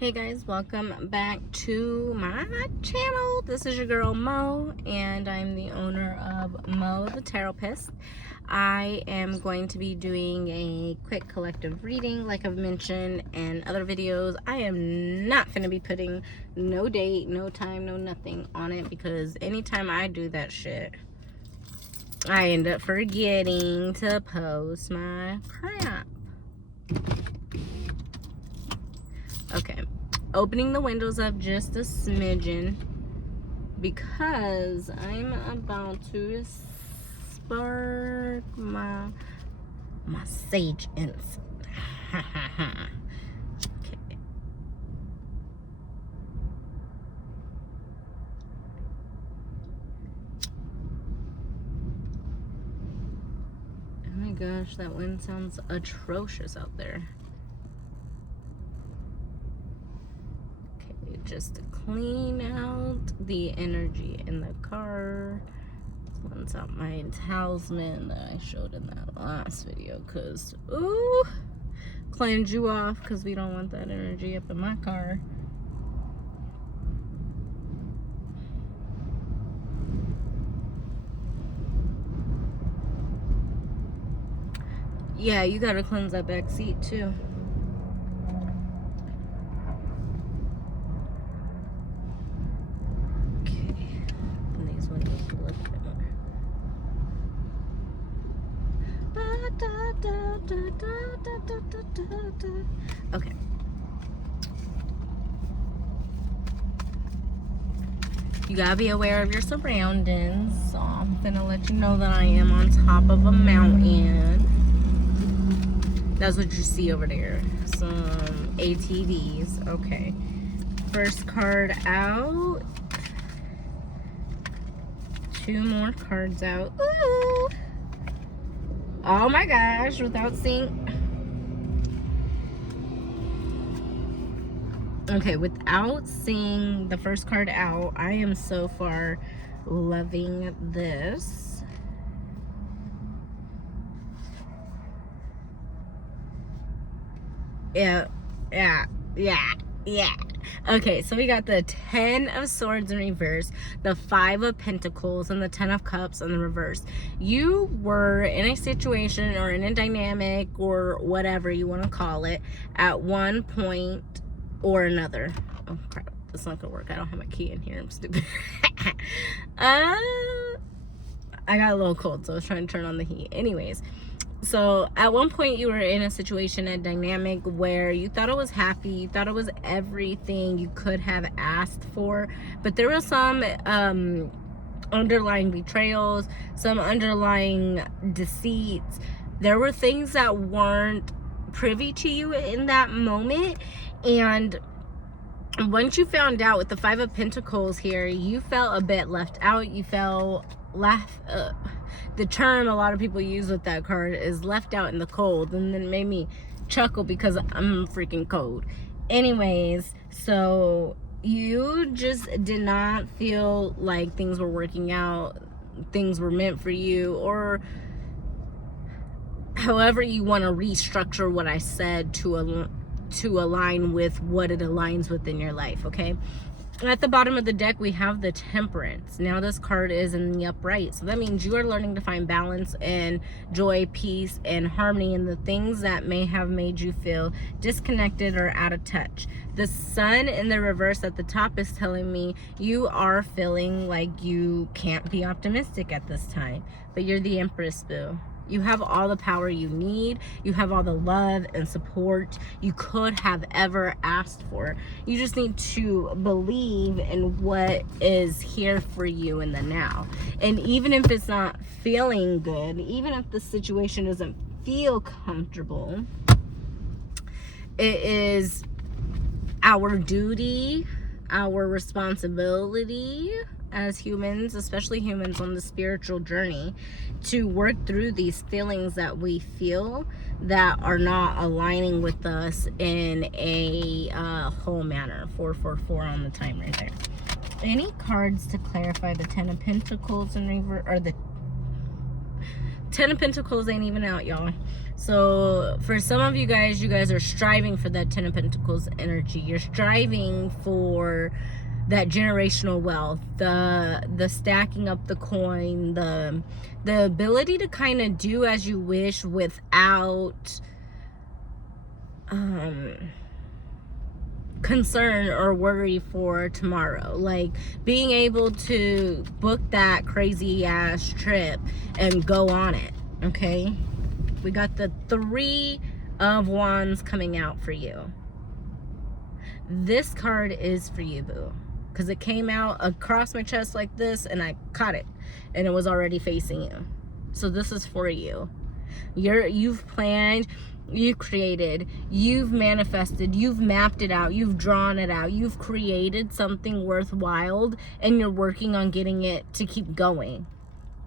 Hey guys, welcome back to my channel. This is your girl Mo, and I'm the owner of Mo the Tarotist. I am going to be doing a quick collective reading like I've mentioned in other videos. I am not going to be putting no date, no time, no nothing on it, because anytime I do that shit, I end up forgetting to post my crap. Okay, opening the windows up just a smidgen because I'm about to spark my sage incense. Okay. Oh my gosh, that wind sounds atrocious out there. Just to clean out the energy in the car. Cleanse out my talisman that I showed in that last video, because ooh, cleanse you off, because we don't want that energy up in my car. Yeah, you gotta cleanse that back seat too. Okay. You gotta be aware of your surroundings. So I'm gonna let you know that I am on top of a mountain. That's what you see over there. Some ATVs. Okay. First card out. Two more cards out. Ooh. Oh my gosh, without seeing. Okay, without seeing the first card out, I am so far loving this. Yeah. Okay, so we got the 10 of Swords in reverse, the 5 of Pentacles, and the 10 of Cups in the reverse. You were in a situation or in a dynamic or whatever you want to call it at one point or another. Oh crap, that's not gonna work. I don't have my key in here. I'm stupid. I got a little cold, so I was trying to turn on the heat. Anyways, so at one point you were in a situation, a dynamic where you thought it was happy, you thought it was everything you could have asked for, but there was some underlying betrayals, some underlying deceits. There were things that weren't privy to you in that moment, and once you found out with the 5 of Pentacles here, you felt a bit left out. You felt the term a lot of people use with that card is left out in the cold, and then it made me chuckle because I'm freaking cold. Anyways, so you just did not feel like things were working out, things were meant for you, or however you want to restructure what I said to align with what it aligns with in your life. Okay, at the bottom of the deck we have the Temperance. Now this card is in the upright, so that means you are learning to find balance and joy, peace, and harmony in the things that may have made you feel disconnected or out of touch. The Sun in the reverse at the top is telling me you are feeling like you can't be optimistic at this time, but you're the Empress, boo. You have all the power you need. You have all the love and support you could have ever asked for. You just need to believe in what is here for you in the now. And even if it's not feeling good, even if the situation doesn't feel comfortable, it is our duty, our responsibility as humans, especially humans on the spiritual journey, to work through these feelings that we feel that are not aligning with us in a whole manner. 444 on the time right there. Any cards to clarify the 10 of Pentacles in reverse, or the Ten of Pentacles ain't even out, y'all. So for some of you guys are striving for that Ten of Pentacles energy. You're striving for that generational wealth, the stacking up the coin, the ability to kind of do as you wish without concern or worry for tomorrow. Like being able to book that crazy ass trip and go on it. Okay, we got the Three of Wands coming out for you. This card is for you, boo, because it came out across my chest like this and I caught it and it was already facing you. So this is for you. You've planned, you've created, you've manifested, you've mapped it out, you've drawn it out, you've created something worthwhile, and you're working on getting it to keep going.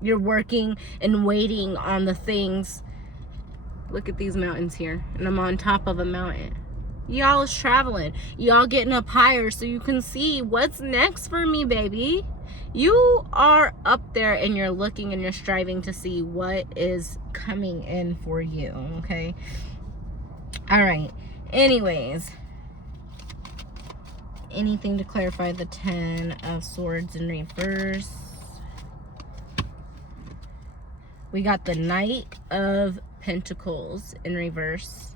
You're working and waiting on the things. Look at these mountains here, and I'm on top of a mountain. Y'all is traveling. Y'all getting up higher so you can see what's next for me, baby. You are up there and you're looking and you're striving to see what is coming in for you, okay? All right. Anyways, anything to clarify the Ten of Swords in reverse? We got the Knight of Pentacles in reverse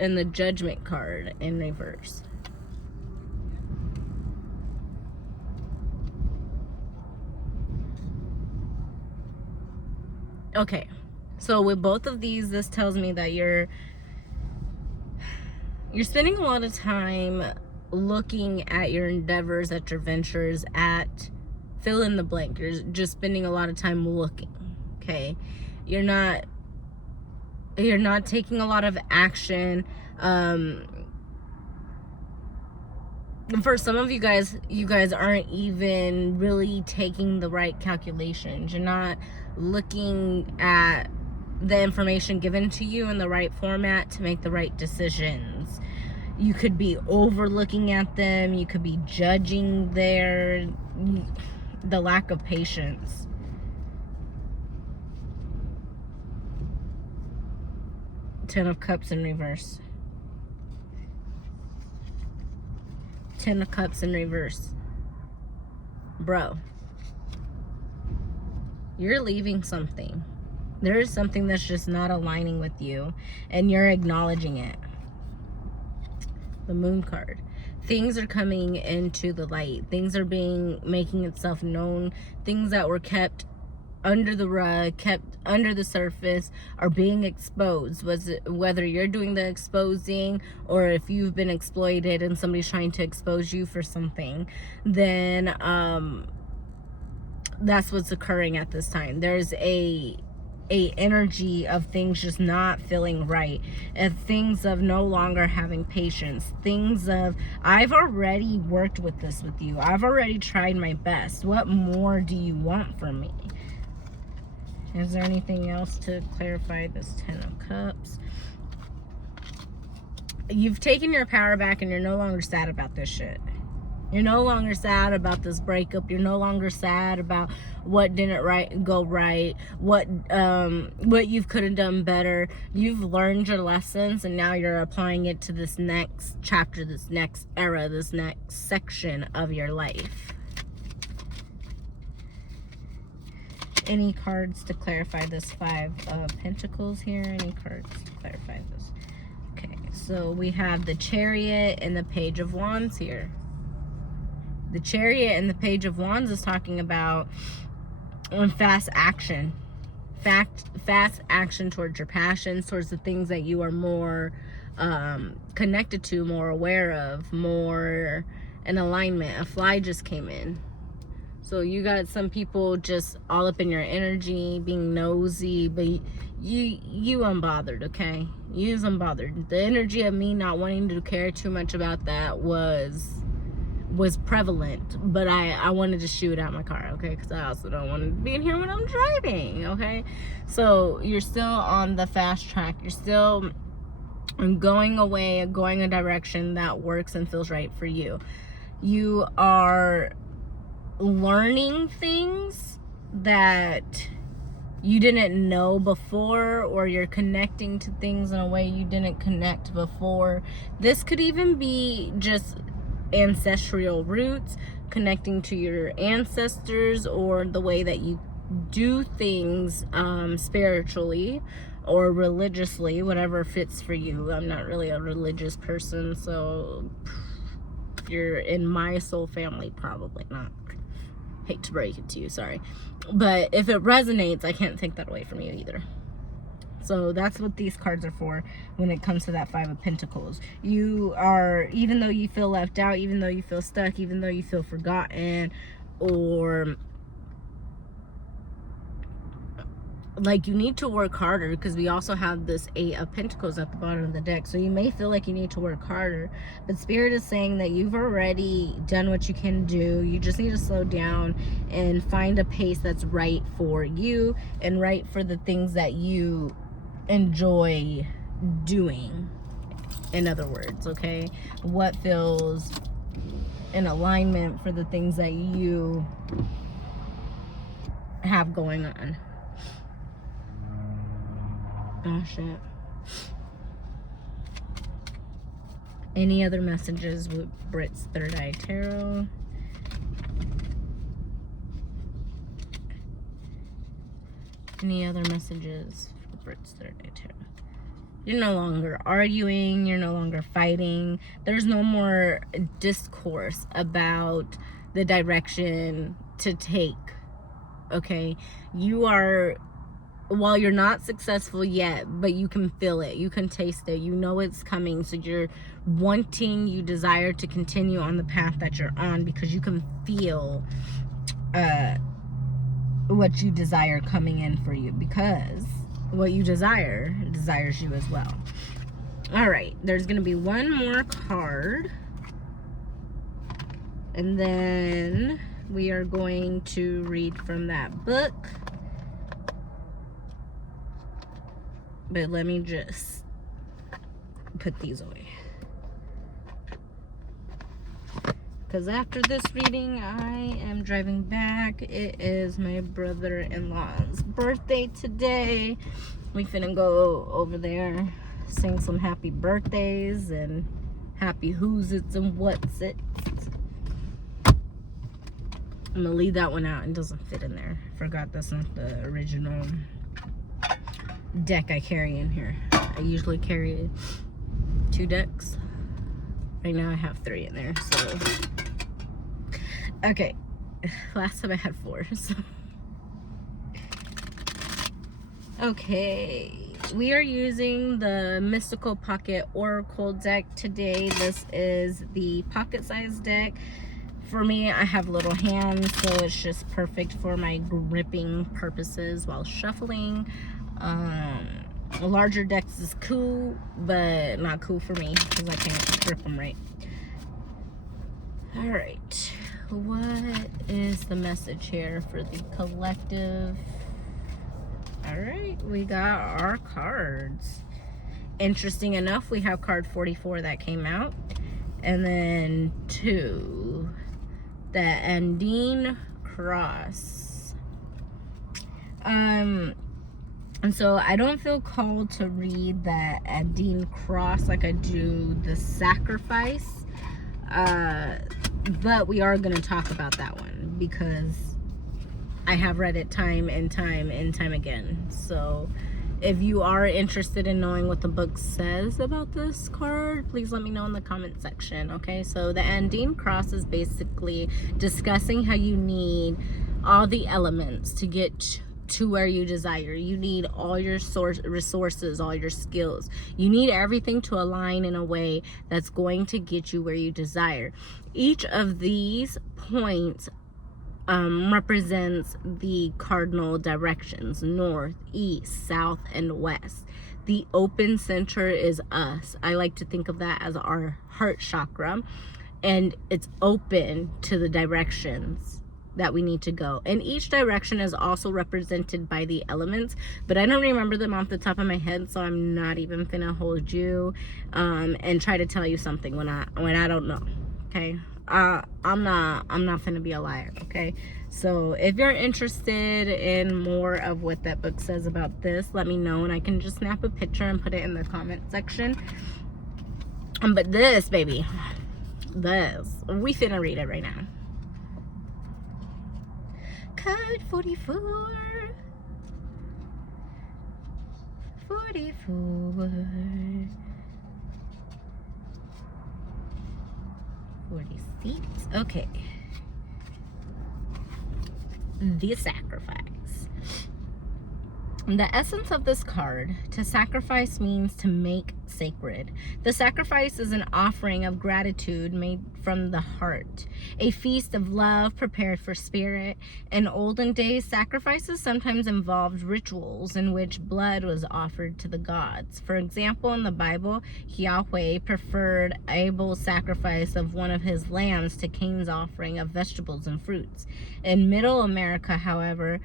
and the Judgment card in reverse. Okay, so with both of these, this tells me that you're spending a lot of time looking at your endeavors, at your ventures, at fill in the blank. You're just spending a lot of time looking, okay? You're not taking a lot of action. For some of you guys aren't even really taking the right calculations. You're not looking at the information given to you in the right format to make the right decisions. You could be overlooking at them. You could be judging the lack of patience. Ten of Cups in reverse. Ten of Cups in reverse. Bro, you're leaving something. There is something that's just not aligning with you, and you're acknowledging it. The Moon card. Things are coming into the light. Things are making itself known. Things that were kept under the rug, kept under the surface, are being exposed. Whether you're doing the exposing or if you've been exploited and somebody's trying to expose you for something, then that's what's occurring at this time. There's a energy of things just not feeling right, and things of no longer having patience, things of, I've already worked with this with you, I've already tried my best, what more do you want from me? Is there anything else to clarify this Ten of Cups? You've taken your power back and you're no longer sad about this shit. You're no longer sad about this breakup. You're no longer sad about what didn't go right, what you could have done better. You've learned your lessons and now you're applying it to this next chapter, this next era, this next section of your life. Any cards to clarify this Five of Pentacles here? Any cards to clarify this? Okay, so we have the Chariot and the Page of Wands here. The Chariot and the Page of Wands is talking about fast action. Fast action towards your passions, towards the things that you are more connected to, more aware of, more in alignment. A fly just came in. So you got some people just all up in your energy, being nosy, but you unbothered, okay? You's unbothered. The energy of me not wanting to care too much about that was prevalent, but I wanted to shoot out my car, okay? Because I also don't want to be in here when I'm driving, okay? So you're still on the fast track. You're still going away, going a direction that works and feels right for you. You are learning things that you didn't know before, or you're connecting to things in a way you didn't connect before. This could even be just ancestral roots, connecting to your ancestors, or the way that you do things spiritually or religiously, whatever fits for you. I'm not really a religious person, so if you're in my soul family, probably not. Hate to break it to you, sorry. But if it resonates, I can't take that away from you either. So that's what these cards are for when it comes to that Five of Pentacles. You are, even though you feel left out, even though you feel stuck, even though you feel forgotten, or like you need to work harder, because we also have this Eight of Pentacles at the bottom of the deck. So you may feel like you need to work harder, but Spirit is saying that you've already done what you can do. You just need to slow down and find a pace that's right for you and right for the things that you enjoy doing. In other words, okay? What feels in alignment for the things that you have going on. Oh shit. Any other messages with Brit's Third Eye Tarot? Any other messages for Brit's Third Eye Tarot? You're no longer arguing. You're no longer fighting. There's no more discourse about the direction to take. Okay? You are, while you're not successful yet, but you can feel it, you can taste it, you know it's coming, so you're wanting, you desire to continue on the path that you're on, because you can feel what you desire coming in for you, because what you desire desires you as well. All right, there's gonna be one more card, and then we are going to read from that book. But let me just put these away, because after this reading, I am driving back. It is my brother-in-law's birthday today. We finna go over there, sing some happy birthdays and happy who's it's and what's it. I'm gonna leave that one out. It doesn't fit in there. Forgot that's not the original deck I carry in here. I usually carry 2 decks. Right now I have 3 in there, so okay. Last time I had 4, so okay, we are using the Mystical Pocket Oracle deck today. This is the pocket size deck. For me, I have little hands, so it's just perfect for my gripping purposes while shuffling. Larger decks is cool, but not cool for me because I can't grip them right. All right, what is the message here for the collective? All right, we got our cards. Interesting enough, we have card 44 that came out, and then 2, the Andine Cross. And so I don't feel called to read the Andine Cross like I do the Sacrifice, but we are going to talk about that one because I have read it time and time and time again. So if you are interested in knowing what the book says about this card, please let me know in the comment section, okay? So the Andine Cross is basically discussing how you need all the elements to get to where you desire. You need all your resources, all your skills. You need everything to align in a way that's going to get you where you desire. Each of these points represents the cardinal directions: north, east, south, and west. The open center is us. I like to think of that as our heart chakra, and it's open to the directions that we need to go. And each direction is also represented by the elements, but I don't remember them off the top of my head, so I'm not even finna hold you and try to tell you something when I don't know. Okay, I'm not finna be a liar, okay? So if you're interested in more of what that book says about this, let me know, and I can just snap a picture and put it in the comment section. But this, baby, this, we finna read it right now. Card 44. 44. 46. Okay. The sacrifice. The essence of this card, to sacrifice, means to make sacred. The sacrifice is an offering of gratitude made from the heart, a feast of love prepared for spirit. In olden days, sacrifices sometimes involved rituals in which blood was offered to the gods. For example, in the Bible, Yahweh preferred Abel's sacrifice of one of his lambs to Cain's offering of vegetables and fruits. In Middle America, however,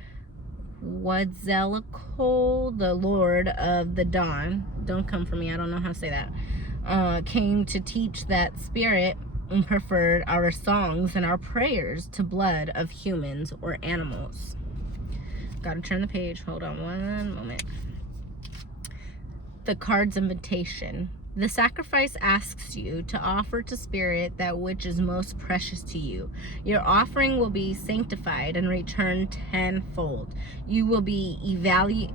Quetzalcoatl, the Lord of the Dawn, don't come for me, I don't know how to say that, came to teach that spirit preferred our songs and our prayers to blood of humans or animals. Gotta turn the page, hold on one moment. The card's invitation. The sacrifice asks you to offer to spirit that which is most precious to you. Your offering will be sanctified and returned tenfold. You will be evaluated.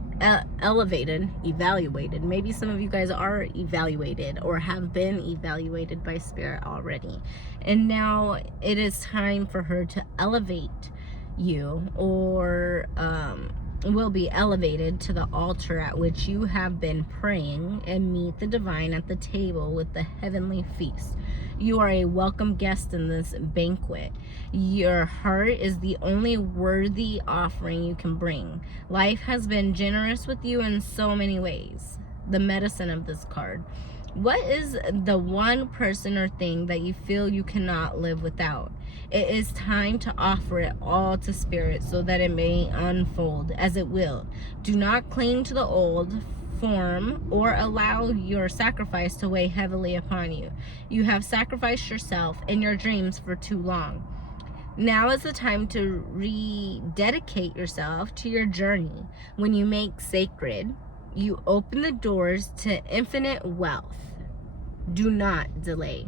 Maybe some of you guys are evaluated or have been evaluated by spirit already. And now it is time for her to elevate you, or will be elevated to the altar at which you have been praying, and meet the divine at the table with the heavenly feast. You are a welcome guest in this banquet. Your heart is the only worthy offering you can bring. Life has been generous with you in so many ways. The medicine of this card. What is the one person or thing that you feel you cannot live without? It is time to offer it all to spirit so that it may unfold as it will. Do not cling to the old form or allow your sacrifice to weigh heavily upon you. You have sacrificed yourself and your dreams for too long. Now is the time to rededicate yourself to your journey. When you make sacred, you open the doors to infinite wealth. Do not delay.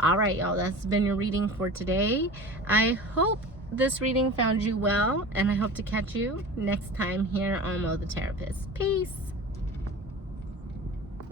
All right, y'all, that's been your reading for today. I hope this reading found you well, and I hope to catch you next time here on Mo the Therapist. Peace.